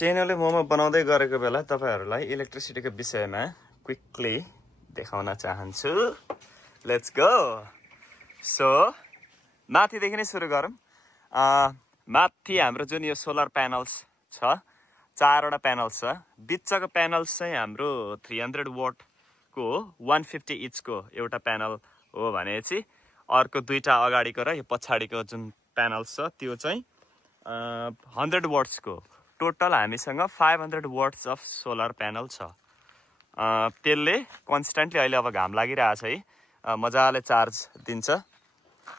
टेनोले मोमो बनाउँदै गरेको बेला तपाईहरुलाई इलेक्ट्रिसिटीको विषयमा क्विकली देखाउन चाहन्छु। Let's go. सो माथिदेखि नै सुरु गरौँ। माथि हाम्रो जुन यो सोलर प्यानल्स छ, 4 वटा प्यानल्स छ। बिचको प्यानल्स चाहिँ हाम्रो 300 वाट को 150 इच को एउटा प्यानल हो भनेपछि अर्को दुईटा अगाडिको र यो पछाडिको जुन प्यानल्स छ त्यो चाहिँ 100 वाट्स को। टोटल हामीसँग 500 वाट्स अफ सोलर प्यानल छ। त्यसले कन्स्टेन्टली अहिले अब घाम लागिरहेछ है, मजाले चार्ज दिन्छ।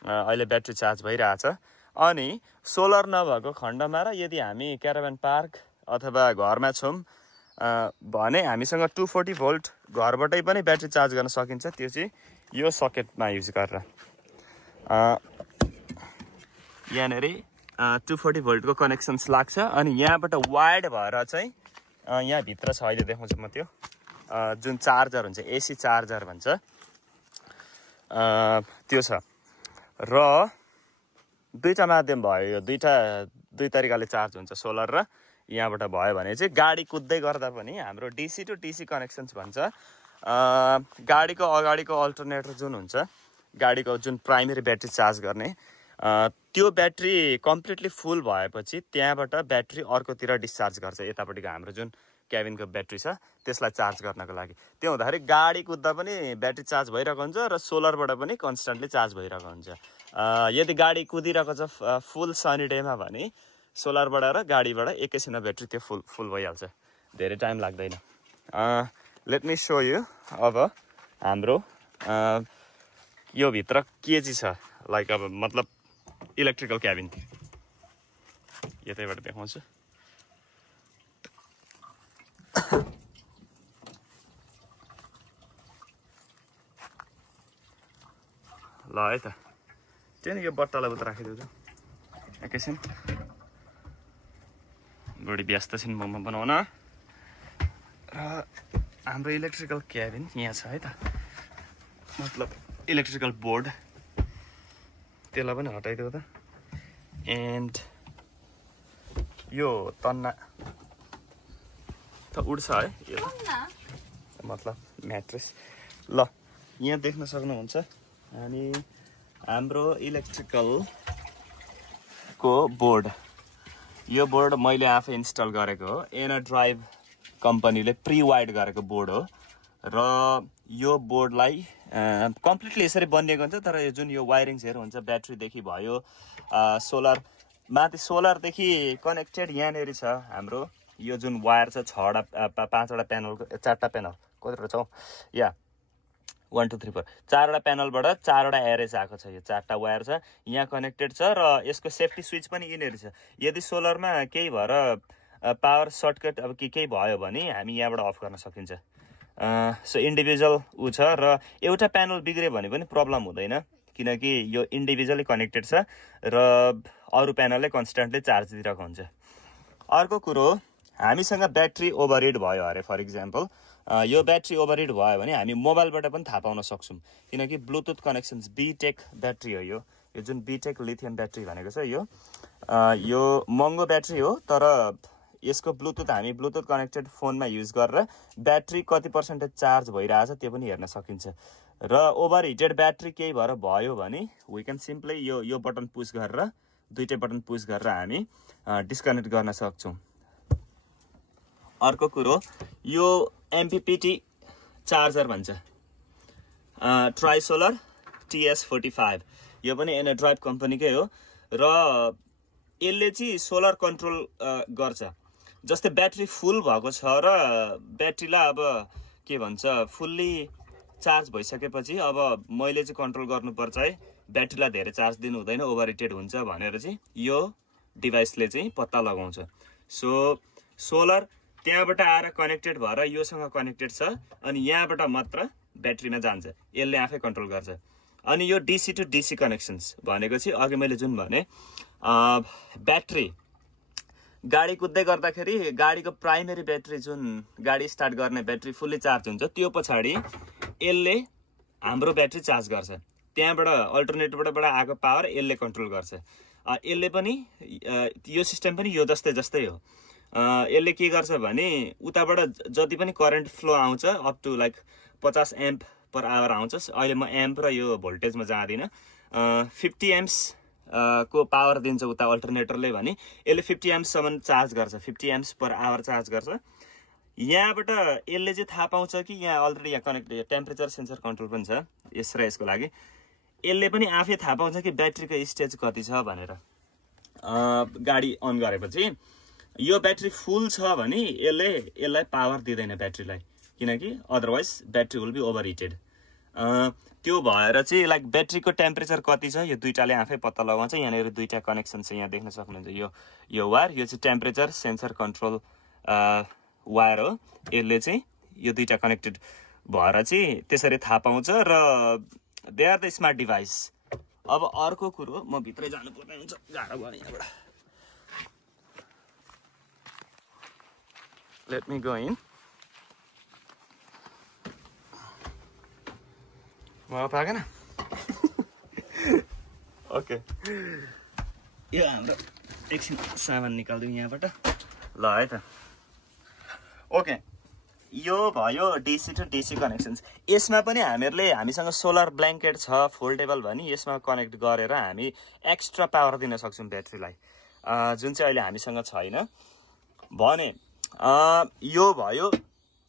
अहिले ब्याट्री चार्ज भइरहेछ। अनि सोलर नभएको खण्डमा र यदि हामी क्याराभन पार्क अथवा घरमा छौँ भने हामीसँग 240 भोल्ट घरबाटै पनि ब्याट्री चार्ज गर्न सकिन्छ। त्यो चाहिँ यो सकेटमा युज गरेर यहाँनिर 240 भोल्टको कनेक्सन्स लाग्छ। अनि यहाँबाट वायर्ड भएर चाहिँ यहाँ भित्र छ, अहिले देखाउँछु म त्यो जुन चार्जर हुन्छ, एसी चार्जर भन्छ, त्यो छ। र दुईटा माध्यम भयो, यो दुई तरिकाले चार्ज हुन्छ सोलर र यहाँबाट भयो भने चाहिँ गाडी कुद्दै गर्दा पनि हाम्रो डीसी टु डीसी कनेक्सन्स भन्छ। गाडीको अगाडिको अल्टरनेटर जुन हुन्छ, गाडीको जुन प्राइमेरी ब्याट्री चार्ज गर्ने, त्यो ब्याट्री कम्प्लिटली फुल भएपछि त्यहाँबाट ब्याट्री अर्कोतिर डिस्चार्ज गर्छ। यतापट्टिको हाम्रो जुन क्याबिनको ब्याट्री छ त्यसलाई चार्ज गर्नको लागि। त्यो हुँदाखेरि गाडी कुद्दा पनि ब्याट्री चार्ज भइरहेको हुन्छ र सोलरबाट पनि कन्स्टेन्टली चार्ज भइरहेको हुन्छ। यदि गाडी कुदिरहेको छ फुल सनी डेमा भने सोलरबाट र गाडीबाट एकैछिनमा ब्याट्री त्यो फुल भइहाल्छ, धेरै टाइम लाग्दैन। लेट मी सो यु अब हाम्रो यो भित्र के चाहिँ छ, लाइक अब मतलब इलेक्ट्रिकल क्याबिन। यतैबाट देखाउँछु। ल है त, त्यही यो बट्टालाई उता राखिदिउ त एकैछिन। बढी व्यस्त छिन् मोमो बनाउन। र हाम्रो इलेक्ट्रिकल क्याबिन यहाँ छ है त, मतलब इलेक्ट्रिकल बोर्ड, त्यसलाई पनि हटाइदिउ त। एन्ड यो तन्ना त उड्छ है, यो मतलब म्याट्रेस। ल यहाँ देख्न सक्नुहुन्छ। अनि हाम्रो इलेक्ट्रिकल को बोर्ड, यो बोर्ड मैले आफै इन्स्टल गरेको हो। एनर्ड्राइभ कम्पनीले प्री वाइड गरेको बोर्ड हो। र यो बोर्डलाई कम्प्लिटली यसरी बनिएको हुन्छ। तर यो जुन यो वायरिङ्सहरू हुन्छ, ब्याट्रीदेखि भयो, सोलर माथि सोलरदेखि कनेक्टेड यहाँनिर छ हाम्रो यो जुन वायर छ, 5वटा प्यानलको, 4टा प्यानल, कतिवटा छ या 1 2 3 4 4वटा प्यानलबाट 4वटा एरेज आएको छ। यो 4टा वायर छ, यहाँ कनेक्टेड छ। र यसको सेफ्टी स्विच पनि यिनीहरू छ। यदि सोलरमा केही भएर पावर सर्टकट अब केही भयो भने हामी यहाँबाट अफ गर्न सकिन्छ। सो इन्डिभिजुअल ऊ छ। र एउटा प्यानल बिग्रियो भने पनि प्रब्लम हुँदैन, किनकि यो इन्डिभिजुअली कनेक्टेड छ र अरू प्यानलले कन्स्टेन्टली चार्ज दिइरहेको हुन्छ। अर्को कुरो, हामीसँग ब्याट्री ओभरहिट भयो अरे, फर इक्जाम्पल यो ब्याट्री ओभरहिट भयो भने हामी मोबाइलबाट पनि थाहा पाउन सक्छौँ, किनकि ब्लुटुथ कनेक्सन्स बीटेक ब्याट्री हो। यो जुन बीटेक लिथियम ब्याट्री भनेको छ, यो महँगो ब्याट्री हो। तर यसको ब्लुटुथ हामी ब्लुटुथ कनेक्टेड फोनमा युज गरेर ब्याट्री कति % चार्ज भइरहेछ त्यो पनि हेर्न सकिन्छ। र ओभरहिटेड ब्याट्री केही भएर भयो भने वी क्यान सिम्पली यो बटन पुस गरेर, दुईटै बटन पुस गरेर हामी डिस्कनेक्ट गर्न सक्छौँ। अर्को कुरो, यो एमपीपीटी चार्जर भन्छ, ट्राई सोलर TS45, यो पनि एनर्ड्राइभ कम्पनीकै हो। र यसले चाहिँ सोलर कन्ट्रोल गर्छ। जस्तै ब्याट्री फुल भएको छ र ब्याट्रीलाई अब के भन्छ, फुल्ली चार्ज भइसकेपछि अब मैले चाहिँ कन्ट्रोल गर्नुपर्छ है, ब्याट्रीलाई धेरै चार्ज दिनु हुँदैन, ओभरहिटेड हुन्छ भनेर चाहिँ यो डिभाइसले चाहिँ पत्ता लगाउँछ। सो सोलर त्यहाँबाट आएर कनेक्टेड भएर योसँग कनेक्टेड छ, अनि यहाँबाट मात्र ब्याट्रीमा जान्छ, यसले आफै कन्ट्रोल गर्छ। अनि यो डीसी टु डीसी कनेक्सन्स भनेको चाहिँ अघि मैले जुन भने, ब्याट्री गाडी कुद्दै गर्दाखेरि गाडीको प्राइमेरी ब्याट्री, जुन गाडी स्टार्ट गर्ने ब्याट्री फुल्ली चार्ज हुन्छ, त्यो पछाडि यसले हाम्रो ब्याट्री चार्ज गर्छ। त्यहाँबाट अल्टरनेटरबाट आएको पावर यसले कन्ट्रोल गर्छ। यसले पनि यो सिस्टम पनि यो जस्तै हो। यसले के गर्छ भने उताबाट जति पनि करेन्ट फ्लो आउँछ up to like 50 amp per hour आउँछ। अहिले म एम्प र यो भोल्टेजमा जाँदिनँ। 50 एम्प्स को पावर दिन्छ उता अल्टरनेटरले भने यसले 50 एम्प्ससम्म चार्ज गर्छ, 50 एम्प्स पर आवर चार्ज गर्छ। यहाँबाट यसले चाहिँ थाहा पाउँछ कि यहाँ अलरेडी यहाँ कनेक्ट टेम्परेचर सेन्सर कन्ट्रोल पनि छ यस र यसको लागि। यसले पनि आफै थाहा पाउँछ कि ब्याट्रीको स्टेज कति छ भनेर। गाडी अन गरेपछि यो ब्याट्री फुल छ भने यसलाई पावर दिँदैन ब्याट्रीलाई, किनकि otherwise battery will be over heated. त्यो भएर चाहिँ लाइक ब्याट्रीको टेम्परेचर कति छ यो दुईटाले आफै पत्ता लगाउँछ। यहाँनिर दुईटा कनेक्सन छ, यहाँ देख्न सक्नुहुन्छ। यो वायर यो चाहिँ टेम्परेचर सेन्सर कन्ट्रोल वायर हो। यसले चाहिँ यो दुईटा कनेक्टेड भएर चाहिँ त्यसरी थाहा पाउँछ र they are the smart device. अब अर्को कुरो, म भित्रै जानुपर्ने हुन्छ, गाह्रो भयो यहाँबाट। Let me go in. म पाएन। ओके, यो हाम्रो एकछिन सामान निकाल्दिउँ यहाँबाट। ल है त। ओके, यो भयो DC टु DC कनेक्सन्स। यसमा पनि हामीसँग सोलर ब्ल्याङ्केट छ फोल्डेबल भने यसमा कनेक्ट गरेर हामी एक्स्ट्रा पावर दिन सक्छौँ ब्याट्रीलाई, जुन चाहिँ अहिले हामीसँग छैन भने। यो भयो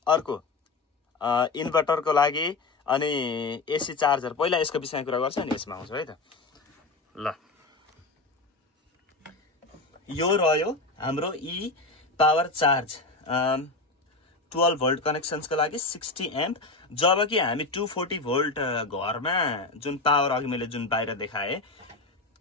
अर्को इन्भर्टरको लागि। अनि AC चार्जर, पहिला यसको विषयमा कुरा गर्छ नि यसमा आउँछ है त। ल, यो रह्यो हाम्रो पावर चार्ज 12 भोल्ट कनेक्सन्सको लागि 60 एम्प। जबकि हामी 240 भोल्ट घरमा जुन पावर अघि मैले जुन बाहिर देखाएँ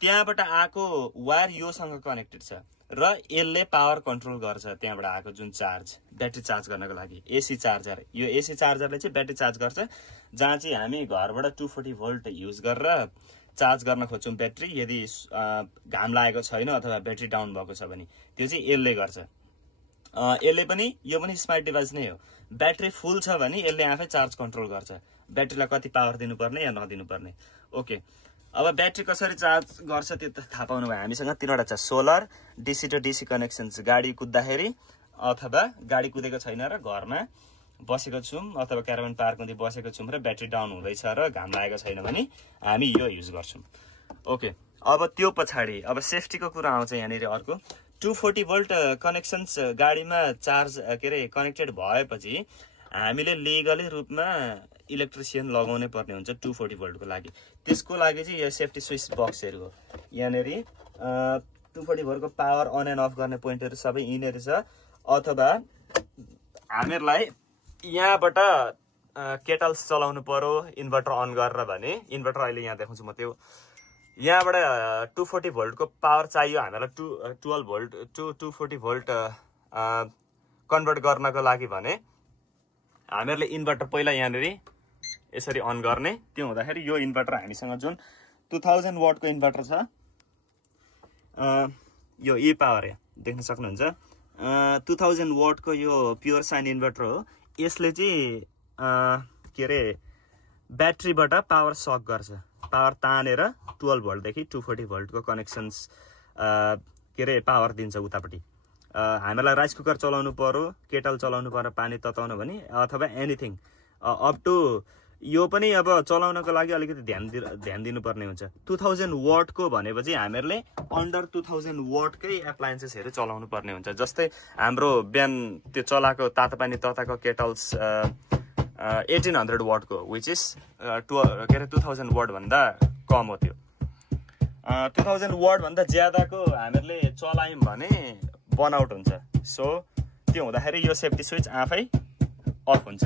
त्यहाँबाट आएको वायर योसँग कनेक्टेड छ र यसले पावर कन्ट्रोल गर्छ त्यहाँबाट आएको जुन चार्ज, ब्याट्री चार्ज गर्नको लागि। AC चार्जर, यो AC चार्जरले चाहिँ ब्याट्री चार्ज गर्छ। जहाँ चाहिँ हामी घरबाट 240 भोल्ट युज गरेर चार्ज गर्न खोज्छौँ ब्याट्री, यदि घाम लागेको छैन अथवा ब्याट्री डाउन भएको छ भने, त्यो चाहिँ यसले गर्छ। यसले पनि, यो पनि स्मार्ट डिभाइस नै हो। ब्याट्री फुल छ भने यसले आफै चार्ज कन्ट्रोल गर्छ, ब्याट्रीलाई कति पावर दिनुपर्ने या नदिनुपर्ने। ओके, अब ब्याट्री कसरी चार्ज गर्छ त्यो त थाहा पाउनु भयो। हामीसँग तीनवटा छ, solar, DC to DC connections. गाडी कुद्दाखेरि अथवा गाडी कुदेको छैन र घरमा बसेको छौँ अथवा क्याराभन पार्कमा बसेको छौँ र ब्याट्री डाउन हुँदैछ र घाम लागेको छैन भने हामी यो युज गर्छौँ। ओके, अब त्यो पछाडि अब सेफ्टीको कुरा आउँछ यहाँनिर अर्को। 240 भोल्ट कनेक्सन्स गाडीमा चार्ज कनेक्टेड भएपछि हामीले लिगली रूपमा इलेक्ट्रिसियन लगाउनै पर्ने हुन्छ 240 भोल्टको लागि। त्यसको लागि चाहिँ यो सेफ्टी स्विच बक्सहरू हो। यहाँनिर 240 भोल्टको पावर अन एन्ड अफ गर्ने पोइन्टहरू सबै यहीँनिर छ। अथवा हामीहरूलाई यहाँबाट केटल्स चलाउनु पर्यो इन्भर्टर अन गरेर भने, इन्भर्टर अहिले यहाँ देखाउँछु म, त्यो यहाँबाट 240 भोल्टको पावर चाहियो हामीलाई 12 भोल्ट टु 240 भोल्ट कन्भर्ट गर्नको लागि भने हामीहरूले इन्भर्टर पहिला यहाँनिर यसरी अन गर्ने। त्यो हुँदाखेरि यो इन्भर्टर हामीसँग जुन 2000 वाटको इन्भर्टर छ, यो पावर यहाँ देख्न सक्नुहुन्छ। 2000 वाटको यो प्योर साइन इन्भर्टर हो। यसले चाहिँ ब्याट्रीबाट पावर सक गर्छ, पावर तानेर 12 भोल्टदेखि 240 भोल्टको कनेक्सन्स पावर दिन्छ उतापट्टि। हामीलाई राइस कुकर चलाउनु पर्यो, केटल चलाउनु पर्यो पानी तताउनु भने, अथवा एनिथिङ अप टु यो पनि अब चलाउनको लागि अलिकति ध्यान दिनुपर्ने हुन्छ। 2000 वाटको भनेपछि हामीहरूले अन्डर 2000 वाटकै एप्लायन्सेसहरू चलाउनु पर्ने हुन्छ। जस्तै हाम्रो बिहान त्यो चलाएको तातो पानी तताएको केटल्स 1800 वाटको, विच इज 2000 वाट भन्दा कम हो। त्यो 2000 वाट भन्दा ज्यादाको हामीहरूले चलायौँ भने बर्नआउट हुन्छ। सो त्यो हुँदाखेरि यो सेफ्टी स्विच आफै अफ हुन्छ।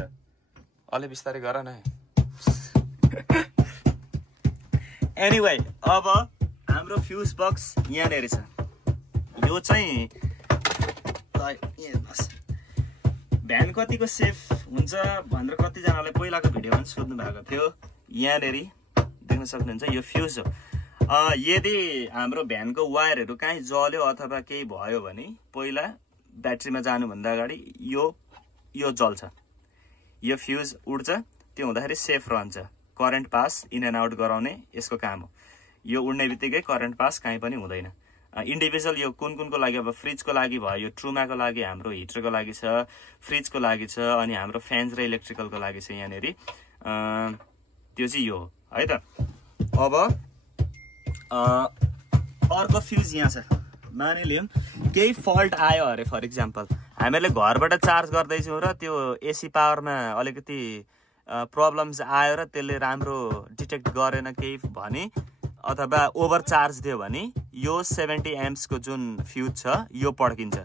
अलि बिस्तारै गर न। एनिवे, अब हाम्रो फ्युज बक्स यहाँनिर छ। यो चाहिँ भ्यान कतिको सेफ हुन्छ भनेर कतिजनाले पहिलाको भिडियोमा पनि सोध्नु भएको थियो। यहाँनिर देख्न सक्नुहुन्छ यो फ्युज हो। यदि हाम्रो भ्यानको वायरहरू कहीँ जल्यो अथवा केही भयो भने पहिला ब्याट्रीमा जानुभन्दा अगाडि यो जल्छ, यो फ्युज उड्छ। त्यो हुँदाखेरि सेफ रहन्छ। Current pass in and out गराउने यसको काम हो। यो उड्ने बित्तिकै करेन्ट पास कहीँ पनि हुँदैन। इन्डिभिजुअल यो कुनको लागि अब फ्रिजको लागि भयो, यो ट्रुमाको लागि, हाम्रो हिटरको लागि छ, फ्रिजको लागि छ, अनि हाम्रो फ्यान्स र इलेक्ट्रिकलको लागि छ यहाँनिर। त्यो चाहिँ यो हो है त। अब अर्को फ्युज यहाँ छ। मानिलिउँ केही फल्ट आयो अरे, फर इक्जाम्पल हामीहरूले घरबाट चार्ज गर्दैछौँ र त्यो एसी पावरमा अलिकति प्रब्लम्स आयो र त्यसले राम्रो डिटेक्ट गरेन केही भने, अथवा ओभर चार्ज दियो भने यो 70 एम्प्सको जुन फ्युज छ यो पड्किन्छ,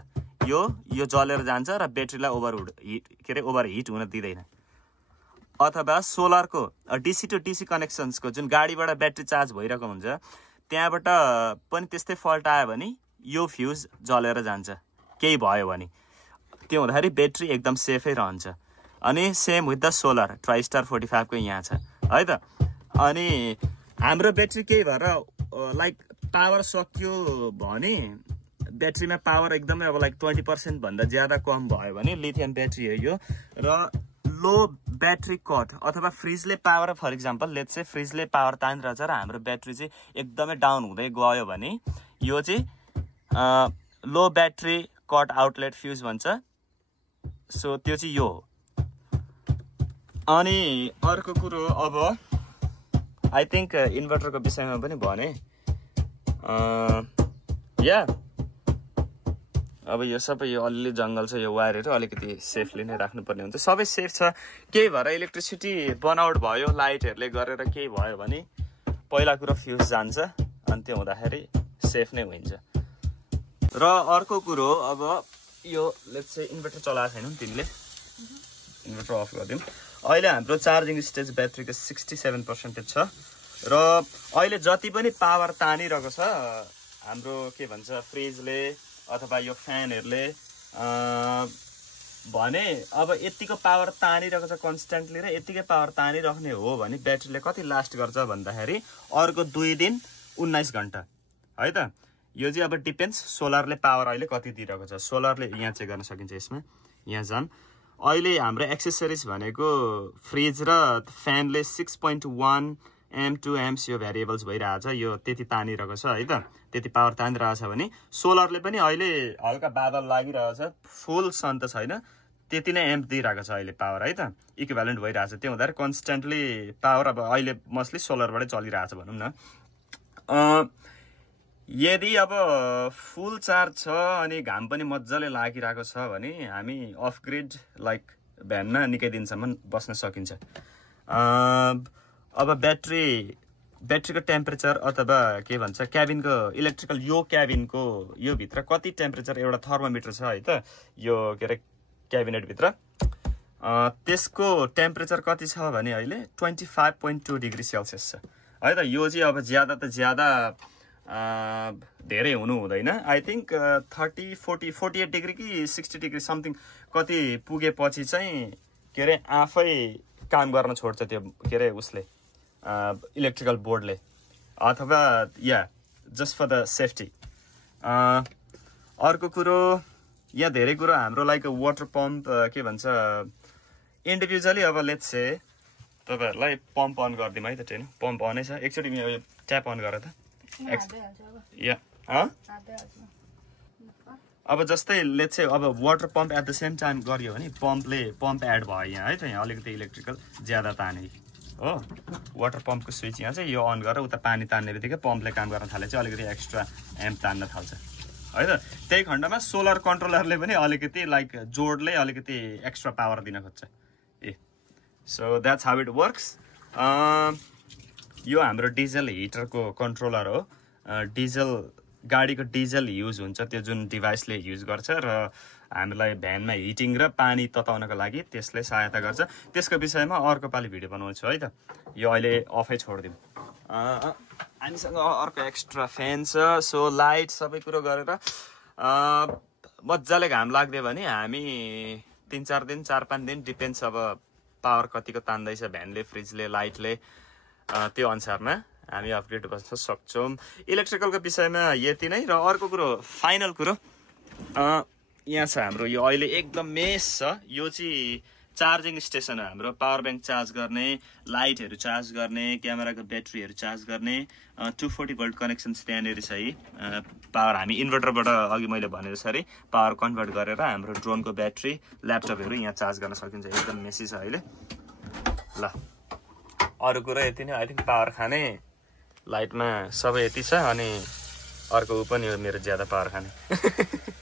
यो जलेर जान्छ र ब्याट्रीलाई ओभर हिट हुन दिँदैन। अथवा सोलरको डिसी टु डिसी कनेक्सन्सको जुन गाडीबाट ब्याट्री चार्ज भइरहेको हुन्छ त्यहाँबाट पनि त्यस्तै फल्ट आयो भने यो फ्युज जलेर जान्छ केही भयो भने। त्यो हुँदाखेरि ब्याट्री एकदम सेफै रहन्छ। अनि same with the solar Tristar 45 को यहाँ छ है त। अनि हाम्रो ब्याट्री केही भएर लाइक पावर सकियो भने, ब्याट्रीमा पावर एकदमै अब लाइक 20% भन्दा ज्यादा कम भयो भने लिथियम ब्याट्री हो यो। र लो ब्याट्री कट अथवा फ्रिजले power, for example let's say फ्रिजले पावर तानिरहेछ र हाम्रो ब्याट्री चाहिँ एकदमै डाउन हुँदै गयो भने यो चाहिँ लो ब्याट्री कट आउटलेट फ्युज भन्छ। सो त्यो चाहिँ यो हो। अनि अर्को कुरो अब आई थिङ्क इन्भर्टरको विषयमा पनि भने अब यो सबै यो अलिअलि जङ्गल छ, यो वायरहरू अलिकति सेफली नै राख्नुपर्ने हुन्छ। सबै सेफ छ। केही भएर इलेक्ट्रिसिटी बर्नआउट भयो, लाइटहरूले गरेर केही भयो भने पहिला कुरो फ्युज जान्छ, अनि त्यो हुँदाखेरि सेफ नै हुन्छ। र अर्को कुरो अब यो लेट्स से इन्भर्टर चलाएको छैनौ तिमीले, इन्भर्टर अफ गरिदिउँ। अहिले हाम्रो चार्जिङ स्टेज ब्याट्रीको 67% छ र अहिले जति पनि पावर तानिरहेको छ हाम्रो के भन्छ फ्रिजले अथवा यो फ्यानहरूले भने अब यतिको पावर तानिरहेको छ कन्स्टेन्टली र यतिकै पावर तानिराख्ने हो भने ब्याट्रीले कति लास्ट गर्छ भन्दाखेरि अर्को 2 दिन 19 घण्टा है त। यो चाहिँ अब डिपेन्ड्स सोलरले पावर अहिले कति दिइरहेको छ। सोलरले यहाँ चेक गर्न सकिन्छ। यसमा यहाँ जान अहिले हाम्रो एक्सेसरिज भनेको फ्रिज र फ्यानले 6.1 एम 2 एम्स यो भ्यारिएबल्स भइरहेछ, यो त्यति तानिरहेको छ है त, त्यति पावर तानिरहेछ भने सोलरले पनि अहिले हल्का बादल लागिरहेछ, फुल सन त छैन, त्यति नै एम्प दिइरहेको छ अहिले पावर है त, इक्विभ्यालेन्ट भइरहेछ। त्यो हुँदाखेरि कन्स्टेन्टली पावर अब अहिले मोस्टली सोलरबाटै चलिरहेछ भनौँ न। यदि अब फुल चार्ज छ अनि घाम पनि मजाले लागिरहेको छ भने हामी अफ ग्रिड लाइक भ्यानमा निकै दिनसम्म बस्न सकिन्छ। अब ब्याट्रीको टेम्परेचर अथवा के भन्छ क्याबिनको इलेक्ट्रिकल यो क्याबिनको यो भित्र कति टेम्परेचर एउटा थर्मोमिटर छ है त, यो के अरे क्याबिनेटभित्र त्यसको टेम्परेचर कति छ भने अहिले 25.2 डिग्री सेल्सियस छ है त। यो चाहिँ अब ज्यादा त ज्यादा धेरै हुनु हुँदैन। आई थिङ्क 30, 40, 48 डिग्री कि 60 डिग्री समथिङ कति पुगेपछि चाहिँ के अरे आफै काम गर्न छोड्छ त्यो के अरे उसले इलेक्ट्रिकल बोर्डले, अथवा जस्ट फर द सेफ्टी। अर्को कुरो यहाँ धेरै कुरो हाम्रो लाइक वाटर पम्प के भन्छ इन्डिभिजुअली। अब लेट्स से तपाईँहरूलाई पम्प अन गरिदिउँ है त, ट्रेन पम्प अनै छ, एकचोटि यो ट्याप अन गर त। अब जस्तै लेट्स से अब water pump at the same time गरियो भने पम्प एड भयो यहाँ है त, यहाँ अलिकति इलेक्ट्रिकल ज्यादा ताने हो। वाटर पम्पको स्विच यहाँ चाहिँ यो अन गरेर उता पानी तान्ने बित्तिकै पम्पले काम गर्न थाले चाहिँ अलिकति एक्स्ट्रा एम्प तान्न थाल्छ है त। त्यही खण्डमा सोलर कन्ट्रोलरले पनि अलिकति लाइक जोडले अलिकति एक्स्ट्रा पावर दिन खोज्छ ए। So that's how it works. यो हाम्रो डिजल हिटरको कन्ट्रोलर हो। डिजल गाडीको डिजल युज हुन्छ त्यो जुन डिभाइसले युज गर्छ र हामीलाई भ्यानमा हिटिङ र पानी तताउनको लागि त्यसले सहायता गर्छ। त्यसको विषयमा अर्को पालि भिडियो बनाउँछु है त, यो अहिले अफै छोडिदिउँ। हामीसँग अर्को एक्स्ट्रा फ्यान छ। सो लाइट सबै कुरो गरेर मजाले घाम लाग्दियो भने हामी 3-4 दिन 4-5 दिन डिपेन्ड्स अब पावर कतिको तान्दैछ भ्यानले, फ्रिजले, लाइटले, त्यो अनुसारमा हामी अपग्रेड बस्न सक्छौँ। इलेक्ट्रिकलको विषयमा यति नै। र अर्को कुरो फाइनल कुरो यहाँ छ हाम्रो यो अहिले एकदम मेस छ, यो चाहिँ चार्जिङ स्टेसन हो हाम्रो। पावर ब्याङ्क चार्ज गर्ने, लाइटहरू चार्ज गर्ने, क्यामेराको ब्याट्रीहरू चार्ज गर्ने 240 भोल्ट कनेक्सन्स त्यहाँनिर छ है। पावर हामी इन्भर्टरबाट अघि मैले भने जसरी पावर कन्भर्ट गरेर हाम्रो ड्रोनको ब्याट्री ल्यापटपहरू यहाँ चार्ज गर्न सकिन्छ एकदम मेसी छ अहिले ल अरु कुरा यति नै आई थिंक पावर खाने लाइटमा सबै यति छ अनि अर्को उ पनि हो मेरो ज्यादा पावर खाने